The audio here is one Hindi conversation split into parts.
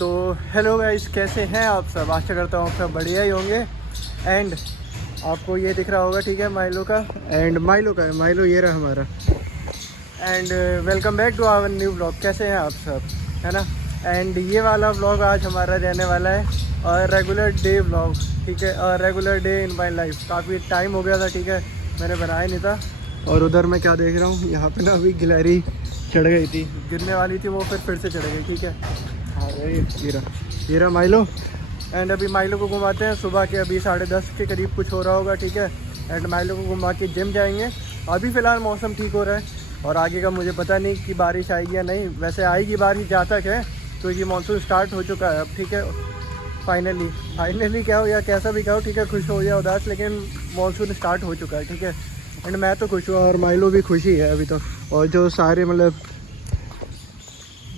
तो हेलो गाइस, कैसे हैं आप सब। आशा करता हूँ आप सब बढ़िया ही होंगे। एंड आपको ये दिख रहा होगा, ठीक है, माइलो का। एंड माइलो का है, माइलो ये रहा हमारा। And welcome back to our new vlog. कैसे हैं आप सब, है ना। एंड ये वाला व्लॉग आज हमारा रहने वाला है और रेगुलर डे व्लॉग, ठीक है, और regular day in my life. काफ़ी टाइम हो गया था, ठीक है, मैंने बनाया नहीं था। और उधर मैं क्या देख रहा हूँ, यहाँ पे ना अभी गिलहरी चढ़ गई थी, गिरने वाली थी वो, फिर से चढ़ गई, ठीक है। हाँ ये रहा माइलो। एंड अभी माइलो को घुमाते हैं। सुबह के अभी 10:30 के करीब कुछ हो रहा होगा, ठीक है। एंड माइलो को घुमा के जिम जाएंगे। अभी फ़िलहाल मौसम ठीक हो रहा है और आगे का मुझे पता नहीं कि बारिश आएगी या नहीं। वैसे आएगी बारिश जहाँ तक है, तो ये मानसून स्टार्ट हो चुका है अब, ठीक है। फाइनली क्या हो या कैसा भी क्या हो, ठीक है, खुश हो या उदास, लेकिन मानसून स्टार्ट हो चुका है, ठीक है। एंड मैं तो खुश हूँ और माइलो भी खुशी है अभी तो। और जो सारे मतलब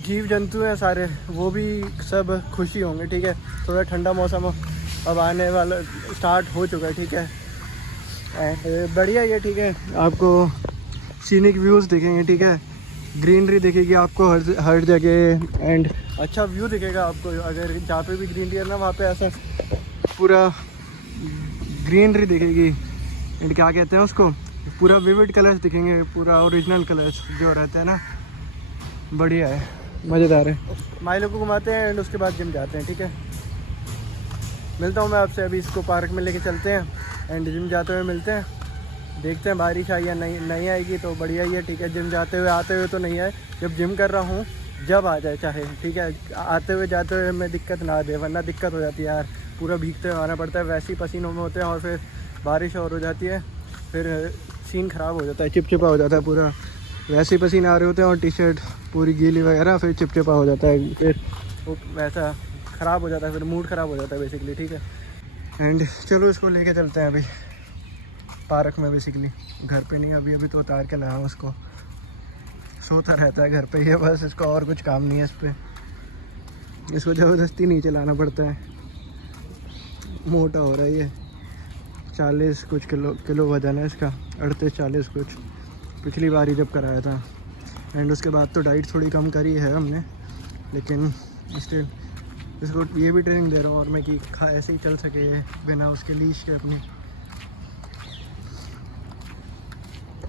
जीव जंतु हैं सारे, वो भी सब खुशी होंगे, ठीक है। थोड़ा ठंडा मौसम अब आने वाला स्टार्ट हो चुका है, ठीक है। एंड बढ़िया ये, ठीक है, आपको सीनिक व्यूज़ दिखेंगे, ठीक है, ग्रीनरी दिखेगी आपको हर जगह। एंड अच्छा व्यू दिखेगा आपको, अगर जहाँ पे भी ग्रीनरी है ना, वहाँ पे ऐसा पूरा ग्रीनरी दिखेगी। एंड क्या कहते हैं उसको, पूरा विविड कलर्स दिखेंगे, पूरा ओरिजिनल कलर्स जो रहते हैं ना। बढ़िया है, मज़ेदार है। माइलो को घुमाते हैं एंड उसके बाद जिम जाते हैं, ठीक है। मिलता हूँ मैं आपसे अभी, इसको पार्क में लेके चलते हैं एंड जिम जाते हुए मिलते हैं। देखते हैं बारिश आई या नहीं आएगी तो बढ़िया ही है, ठीक है। जिम जाते हुए आते हुए तो नहीं आए, जब जिम कर रहा हूँ जब आ जाए चाहे, ठीक है। आते हुए जाते हुए में दिक्कत ना दे, वरना दिक्कत हो जाती है यार। पूरा भीगते हुए आना पड़ता है, वैसे ही पसीनों में होते हैं और फिर बारिश और हो जाती है, फिर सीन ख़राब हो जाता है, चिपचिपा हो जाता है पूरा। वैसे ही पसीने आ रहे होते हैं और टी शर्ट पूरी गीली वगैरह, फिर चिपचिपा हो जाता है, फिर वो वैसा ख़राब हो जाता है, फिर मूड ख़राब हो जाता है बेसिकली, ठीक है। एंड चलो इसको लेके चलते हैं अभी पार्क में। बेसिकली घर पे नहीं, अभी तो उतार के लाया हूँ उसको। सोता रहता है घर पे ही, बस इसको और कुछ काम नहीं है इस पर। इसको ज़बरदस्ती नीचे लाना पड़ता है, मोटा हो रहा है ये। 40 कुछ किलो वजन है इसका, 38-40 कुछ, पिछली बार ही जब कराया था। एंड उसके बाद तो डाइट थोड़ी कम करी है हमने, लेकिन स्टिल इसको ये भी ट्रेनिंग दे रहा हूँ और मैं कि ऐसे ही चल सके ये बिना उसके लीश के अपनी।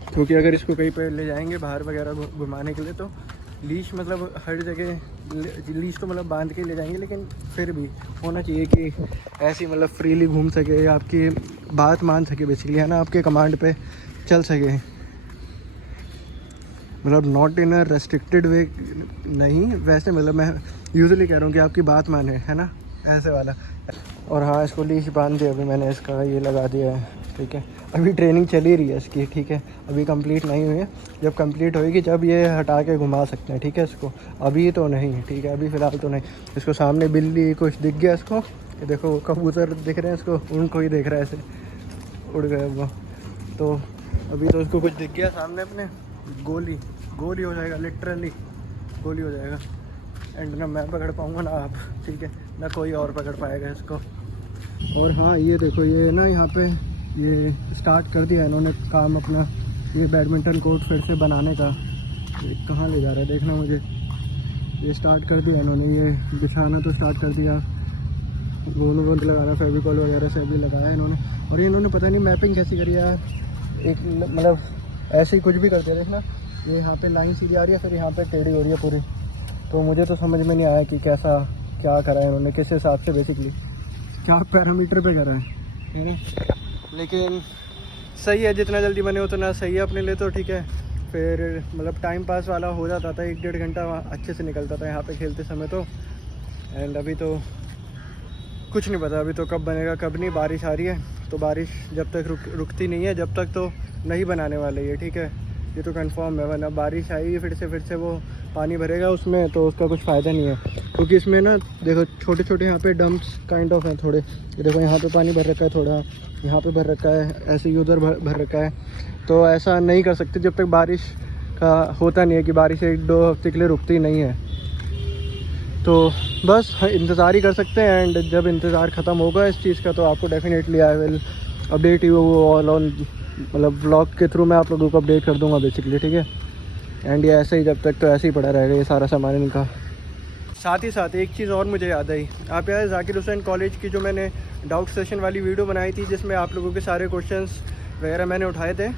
क्योंकि अगर इसको कहीं पर ले जाएंगे बाहर वगैरह घुमाने के लिए, तो लीश मतलब हर जगह लीश तो मतलब बांध के ले जाएंगे, लेकिन फिर भी होना चाहिए कि ऐसी मतलब फ्रीली घूम सके, आपकी बात मान सके बेसिकली, है ना, आपके कमांड पे चल सके। मतलब नॉट इन अ रेस्ट्रिक्टेड वे नहीं, वैसे मतलब मैं यूजुअली कह रहा हूँ कि आपकी बात माने, है ना, ऐसे वाला। और हाँ, इसको लीश बांध दिया अभी मैंने, इसका ये लगा दिया है, ठीक है। अभी ट्रेनिंग चल ही रही है इसकी, ठीक है, अभी कंप्लीट नहीं हुई है। जब कंप्लीट होएगी जब ये हटा के घुमा सकते हैं, ठीक है इसको। अभी तो नहीं, ठीक है, अभी फ़िलहाल तो नहीं। इसको सामने बिल्ली कुछ दिख गया इसको, ये देखो कबूतर दिख रहे हैं इसको, उनको ही देख रहा है ऐसे, उड़ गए वो। तो अभी तो उसको कुछ दिख गया सामने अपने, गोली हो जाएगा, लिटरली गोली हो जाएगा। एंड ना मैं पकड़ पाऊँगा ना आप, ठीक है, ना कोई और पकड़ पाएगा इसको। और हाँ ये देखो, ये ना यहाँ पे ये स्टार्ट कर दिया इन्होंने काम अपना, ये बैडमिंटन कोर्ट फिर से बनाने का। कहाँ ले जा रहा है देखना मुझे। ये स्टार्ट कर दिया इन्होंने, ये बिछाना तो स्टार्ट कर दिया, गोंद लगाना, फेविकॉल वगैरह से भी लगाया इन्होंने। और ये इन्होंने पता नहीं मैपिंग कैसी करी यार, एक मतलब ऐसे ही कुछ भी कर दिया। देखना ये यहाँ पे लाइन सीधी आ रही है, फिर यहाँ पे टेढ़ी हो रही है पूरी। तो मुझे तो समझ में नहीं आया कि कैसा क्या करा है इन्होंने, किस हिसाब से बेसिकली क्या पैरामीटर पे करा है ना। लेकिन सही है, जितना जल्दी बने उतना सही है अपने लिए तो, ठीक है। फिर मतलब टाइम पास वाला हो जाता था, 1-1.5 घंटा अच्छे से निकलता था यहाँ पे खेलते समय तो। एंड अभी तो कुछ नहीं पता, अभी तो कब बनेगा कब नहीं। बारिश आ रही है तो बारिश जब तक रुकती नहीं है, जब तक तो नहीं बनाने वाले ये, ठीक है, ये तो कंफर्म है। वरना बारिश आएगी फिर से वो पानी भरेगा उसमें, तो उसका कुछ फ़ायदा नहीं है। क्योंकि इसमें ना देखो छोटे छोटे यहाँ पे डंप्स काइंड ऑफ हैं थोड़े, ये देखो यहाँ पे पानी भर रखा है, थोड़ा यहाँ पे भर रखा है, ऐसे ही उधर भर रखा है। तो ऐसा नहीं कर सकते जब तक बारिश का होता नहीं है, कि बारिश 1-2 हफ्ते के लिए रुकती नहीं है। तो बस इंतज़ार ही कर सकते हैं। एंड जब इंतज़ार ख़त्म होगा इस चीज़ का, तो आपको definitely I will update you all on, मतलब ब्लॉग के थ्रू मैं आप लोगों को अपडेट कर दूंगा बेसिकली, ठीक है। एंड ये ऐसे ही जब तक तो ऐसे ही पड़ा रहेगा ये सारा सामान इनका। साथ ही साथ एक चीज़ और मुझे याद आई, आप यार जाकिर हुसैन कॉलेज की जो मैंने डाउट सेशन वाली वीडियो बनाई थी जिसमें आप लोगों के सारे क्वेश्चंस वगैरह मैंने उठाए थे,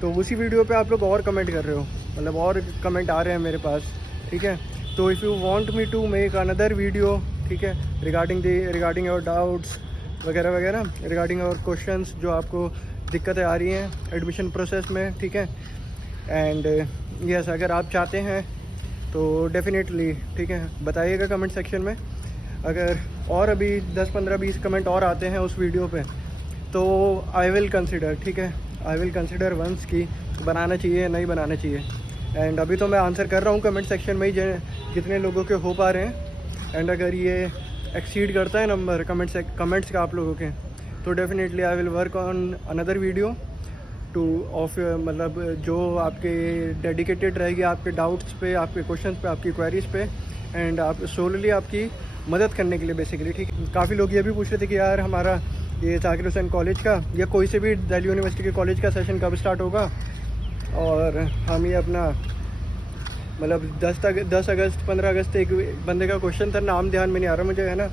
तो उसी वीडियो पे आप लोग और कमेंट कर रहे हो, मतलब और कमेंट आ रहे हैं मेरे पास, ठीक है। तो if you want me to make another video, ठीक है, रिगार्डिंग योर डाउट्स वगैरह वगैरह, रिगार्डिंग योर क्वेश्चंस जो आपको दिक्कतें आ रही हैं एडमिशन प्रोसेस में, ठीक है। एंड यस, अगर आप चाहते हैं तो डेफिनेटली, ठीक है, बताइएगा कमेंट सेक्शन में। अगर और अभी 10, 15, 20 कमेंट और आते हैं उस वीडियो पे तो आई विल कंसिडर, ठीक है, आई विल कंसिडर वंस कि बनाना चाहिए नहीं बनाना चाहिए। एंड अभी तो मैं आंसर कर रहा हूँ कमेंट सेक्शन में ही जितने लोगों के हो पा रहे हैं। एंड अगर ये एक्सीड करता है नंबर कमेंट्स का आप लोगों के, तो definitely I will work on another video two of, मतलब जो आपके डेडिकेटेड रहेगी आपके डाउट्स पे, आपके क्वेश्चंस पे, आपकी क्वेरीज पे, एंड आप सोलली आपकी मदद करने के लिए बेसिकली, ठीक है। काफ़ी लोग ये भी पूछ रहे थे कि यार हमारा ये जाकिर हुसैन कॉलेज का या कोई से भी दिल्ली यूनिवर्सिटी के कॉलेज का सेशन कब स्टार्ट होगा, और हम ये अपना मतलब 10 अगस्त 15 अगस्त एक बंदे का क्वेश्चन था, नाम ध्यान में नहीं आ रहा मुझे, है ना,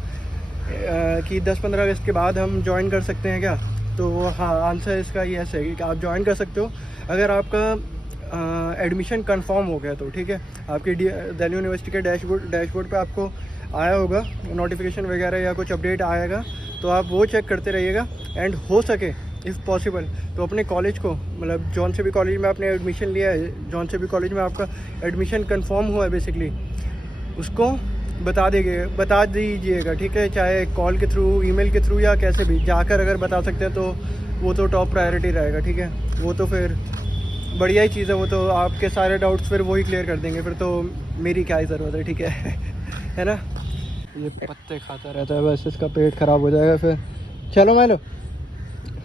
कि 10-15 अगस्त के बाद हम ज्वाइन कर सकते हैं क्या। तो हाँ, आंसर इसका यस है कि आप ज्वाइन कर सकते हो अगर आपका एडमिशन कंफर्म हो गया तो, ठीक है। आपकी दिल्ली यूनिवर्सिटी के डैशबोर्ड पे आपको आया होगा नोटिफिकेशन वगैरह या कुछ अपडेट आएगा, तो आप वो चेक करते रहिएगा। एंड हो सके इफ़ पॉसिबल तो अपने कॉलेज को, मतलब जौन से भी कॉलेज में आपने एडमिशन लिया है, जौन से भी कॉलेज में आपका एडमिशन कंफर्म हुआ है बेसिकली, उसको बता दीजिएगा, ठीक है। चाहे कॉल के थ्रू, ईमेल के थ्रू या कैसे भी जाकर अगर बता सकते हैं तो वो तो टॉप प्रायोरिटी रहेगा, ठीक है। वो तो फिर बढ़िया ही चीज़ है, वो तो आपके सारे डाउट्स फिर वही क्लियर कर देंगे, फिर तो मेरी क्या ही ज़रूरत है, ठीक है है ना। ये पत्ते खाता रहता है बस, इसका पेट ख़राब हो जाएगा फिर। चलो मैं लो,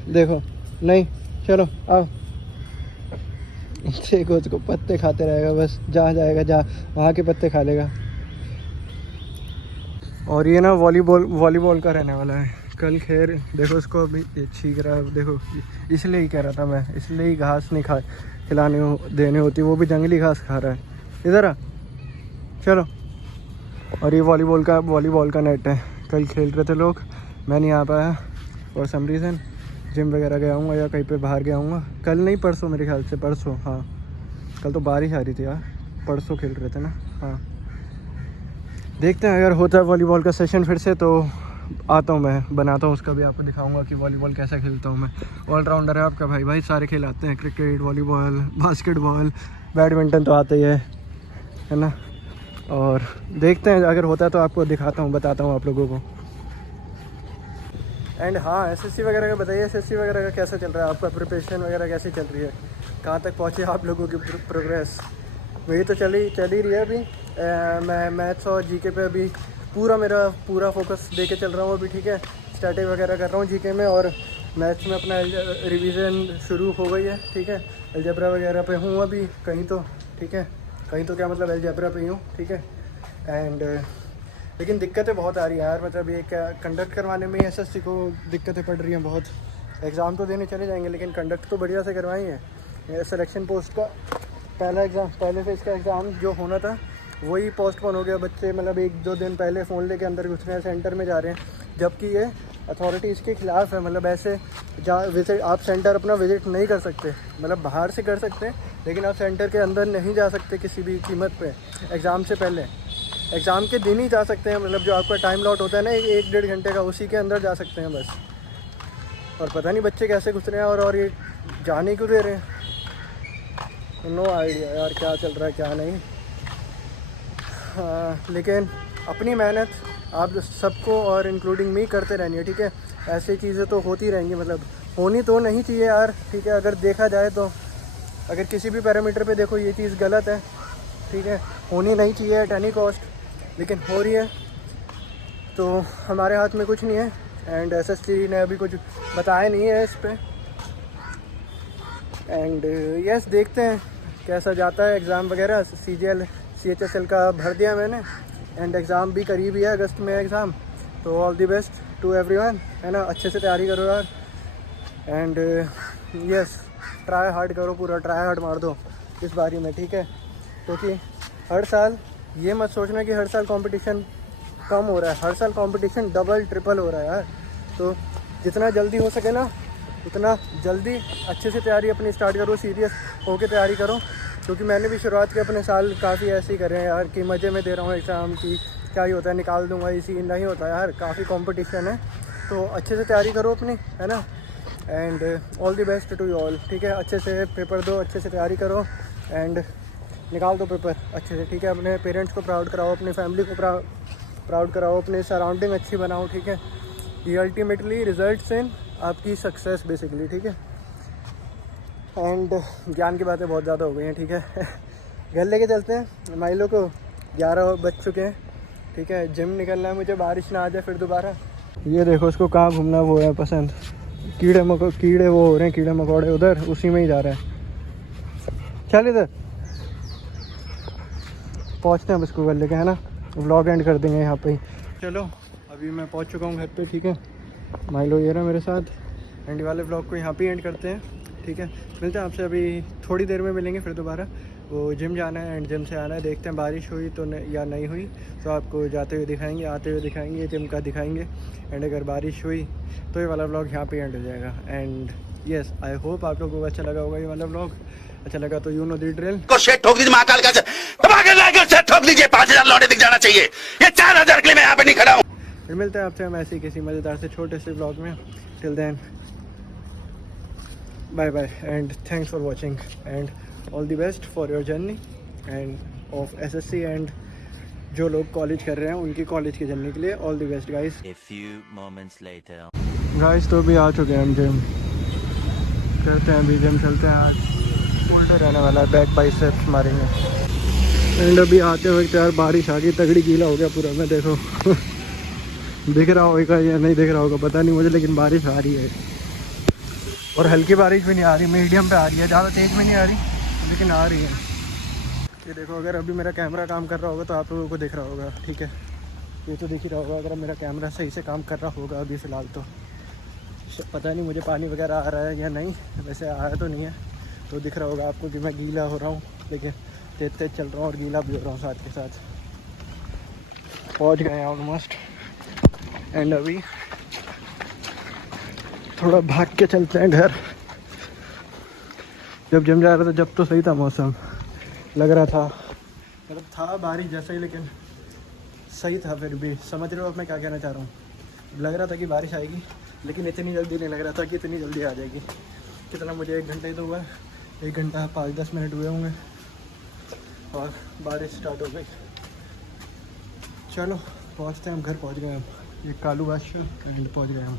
देखो नहीं, चलो आओ, देखो उसको पत्ते खाते रहेगा बस, जहाँ जाएगा वहाँ के पत्ते खा लेगा। और ये ना वॉलीबॉल का रहने वाला है कल, खैर देखो उसको अभी छींक रहा है, देखो इसलिए ही कह रहा था मैं, इसलिए ही घास नहीं देने होती, वो भी जंगली घास खा रहा है। इधर आ, चलो। और ये वॉलीबॉल का नेट है, कल खेल रहे थे लोग, मैं नहीं आ पाया फॉर सम रीज़न, जिम वगैरह गया हूँ या कहीं पे बाहर गया हूँ। कल नहीं, परसों मेरे ख्याल से, परसों, हाँ, कल तो बारिश आ रही थी यार, परसों खेल रहे थे ना, हाँ। देखते हैं अगर होता है वॉलीबॉल का सेशन फिर से तो आता हूँ, मैं बनाता हूँ उसका भी, आपको दिखाऊंगा कि वॉलीबॉल कैसा खेलता हूँ मैं। ऑलराउंडर है आपका भाई सारे खेल आते हैं, क्रिकेट, वॉलीबॉल, बास्केटबॉल, बैडमिंटन तो आता ही है ना। और देखते हैं अगर होता है तो आपको दिखाता हूँ, बताता हूँ आप लोगों को। एंड हाँ, एसएससी वगैरह का बताइए, एसएससी वगैरह का कैसा चल रहा है आपका, प्रिपरेशन वगैरह कैसी चल रही है, कहाँ तक पहुँचे आप लोगों की प्रोग्रेस। मेरी तो चल ही रही है अभी। मैं मैथ्स और जीके पे अभी मेरा पूरा फोकस दे के चल रहा हूँ अभी, ठीक है। स्टैटिक वगैरह कर रहा हूँ जीके में, और मैथ्स में अपना रिवीजन शुरू हो गई है, ठीक है। अलजेब्रा वगैरह पे हूँ अभी कहीं तो, ठीक है, कहीं तो क्या मतलब अलजेब्रा पे ही हूँ, ठीक है। एंड लेकिन दिक्कतें बहुत आ रही हैं यार, मतलब ये क्या कंडक्ट करवाने में एसएससी को दिक्कतें पड़ रही हैं बहुत। एग्ज़ाम तो देने चले जाएंगे लेकिन कंडक्ट तो बढ़िया से करवाएंगे। सिलेक्शन पोस्ट का पहले फेज़ का एग्ज़ाम जो होना था वही पोस्टपोन हो गया। बच्चे मतलब 1-2 दिन पहले फ़ोन लेके अंदर घुस रहे हैं, सेंटर में जा रहे हैं, जबकि ये अथॉरिटी इसके ख़िलाफ़ है। मतलब ऐसे विजिट, आप सेंटर अपना विज़िट नहीं कर सकते, मतलब बाहर से कर सकते हैं लेकिन आप सेंटर के अंदर नहीं जा सकते किसी भी कीमत पे। एग्ज़ाम से पहले, एग्ज़ाम के दिन ही जा सकते हैं, मतलब जो आपका टाइम लॉट होता है ना 1-1.5 घंटे का, उसी के अंदर जा सकते हैं बस। और पता नहीं बच्चे कैसे घुस रहे हैं और ये जाने क्यों दे रहे हैं, नो आइडिया यार क्या चल रहा है क्या नहीं। लेकिन अपनी मेहनत आप सबको और इंक्लूडिंग मी करते रहनी है, ठीक है। ऐसी चीज़ें तो होती रहेंगी, मतलब होनी तो नहीं चाहिए यार, ठीक है। अगर देखा जाए तो अगर किसी भी पैरामीटर पे देखो ये चीज़ गलत है, ठीक है, होनी नहीं चाहिए एट एनी कॉस्ट, लेकिन हो रही है तो हमारे हाथ में कुछ नहीं है। एंड एसएससी ने अभी कुछ बताया नहीं है इस पर। एंड यस, देखते हैं कैसा जाता है एग्ज़ाम वगैरह। CGL CHSL का भर दिया मैंने, एंड एग्ज़ाम भी करीब ही है, अगस्त में एग्ज़ाम। तो all the best to everyone, है ना। अच्छे से तैयारी करो यार, एंड यस, ट्राई हार्ड करो, पूरा ट्राई हार्ड मार दो इस बारी में, ठीक है। क्योंकि हर साल ये मत सोचना कि हर साल कंपटीशन कम हो रहा है, हर साल कंपटीशन डबल ट्रिपल हो रहा है यार। तो जितना जल्दी हो सके ना उतना जल्दी अच्छे से तैयारी अपनी स्टार्ट करो, सीरियस होके तैयारी करो। क्योंकि मैंने भी शुरुआत की अपने साल काफ़ी ऐसे ही कर रहे हैं यार कि मज़े में दे रहा हूँ एग्ज़ाम की, क्या ही होता है निकाल दूंगा, इसी नहीं होता यार, काफ़ी कंपटीशन है। तो अच्छे से तैयारी करो अपनी, है ना। And all the best to you all, ठीक है। अच्छे से पेपर दो, अच्छे से तैयारी करो एंड निकाल दो पेपर अच्छे से, ठीक है। अपने पेरेंट्स को प्राउड कराओ, अपनी फैमिली को प्राउड कराओ, अपनी सराउंडिंग अच्छी बनाओ, ठीक है। ये अल्टीमेटली रिजल्ट्स इन आपकी सक्सेस बेसिकली, ठीक है। एंड ज्ञान की बातें बहुत ज़्यादा हो गई हैं, ठीक है। घर लेके चलते हैं माइलो को, 11 बज चुके हैं, ठीक है। जिम निकलना है मुझे, बारिश ना आ जाए फिर दोबारा। ये देखो उसको कहाँ घूमना वो है पसंद, कीड़े वो हो रहे हैं, कीड़े मकोड़े उधर, उसी में ही जा रहा है। चल इधर पहुँचते हैं अब इसको घर लेके, है ना। व्लॉग एंड कर देंगे यहाँ पे ही। चलो अभी मैं पहुँच चुका हूँ घर पे, ठीक है। माइलो ये रहा मेरे साथ, एंड वाले व्लॉग को यहाँ पे एंड करते हैं, ठीक है। मिलते हैं आपसे अभी थोड़ी देर में, मिलेंगे फिर दोबारा। वो जिम जाना है एंड जिम से आना है, देखते हैं बारिश हुई तो या नहीं हुई तो आपको जाते हुए दिखाएंगे, आते हुए दिखाएंगे, जिम का दिखाएंगे। एंड अगर बारिश हुई तो ये वाला व्लॉग यहाँ पे एंड हो जाएगा। एंड यस, आई होप आप लोगों को अच्छा लगा होगा ये वाला व्लॉग। अच्छा लगा तो यू नो द ड्रिल, को शेट ठोक दीजिए, महाकाल का शेट ठोक दीजिए, 5000 लौटे दिख जाना चाहिए, ये 4000 के लिए मैं यहाँ पे नहीं खड़ा हूँ। फिर मिलते हैं आपसे हम ऐसे ही किसी मज़ेदार से छोटे से व्लॉग में। Till then bye bye and thanks for watching and all the best for your journey end of SSC. And जो लोग कॉलेज कर रहे हैं उनकी कॉलेज की जर्नी के लिए all the best guys. Guys तो अभी आ चुके हैं हम जिम, करते हैं अभी जिम, चलते हैं। आज उल्टा रहने वाला है, बैक बाइसेप्स मारेंगे। एंड अभी आते हुए यार बारिश आ गई, तगड़ी गीला हो गया पूरा मैं, देखो। दिख रहा होगा या नहीं दिख रहा होगा पता नहीं मुझे, लेकिन बारिश आ रही है। और हल्की बारिश भी नहीं आ रही, मीडियम पे आ रही है, ज़्यादा तेज़ भी नहीं आ रही लेकिन आ रही है। ये देखो, अगर अभी मेरा कैमरा काम कर रहा होगा तो आप लोगों को दिख रहा होगा, ठीक है। ये तो दिख ही रहा होगा अगर मेरा कैमरा सही से काम कर रहा होगा अभी फ़िलहाल तो। पता नहीं मुझे पानी वगैरह आ रहा है या नहीं, वैसे आया तो नहीं है, तो दिख रहा होगा आपको कि मैं गीला हो रहा हूँ, लेकिन तेज तेज चल रहा हूँ और गीला भी हो रहा हूँ साथ के साथ। पहुँच गए हैं ऑलमोस्ट। एंड अभी थोड़ा भाग के चलते हैं घर। जब जिम जा रहा था जब तो सही था मौसम, लग रहा था मतलब था बारिश जैसा ही, लेकिन सही था फिर भी। समझ रहे हो अब मैं क्या कहना चाह रहा हूँ। लग रहा था कि बारिश आएगी लेकिन इतनी जल्दी नहीं लग रहा था कि इतनी जल्दी आ जाएगी। कितना मुझे 1 घंटा ही तो हुआ है, 1 घंटा 5-10 मिनट हुए होंगे और बारिश स्टार्ट हो गई। चलो पहुँचते हैं हम घर, पहुँच गए हम। ये कालू बादशाह एंड पहुँच गए हम।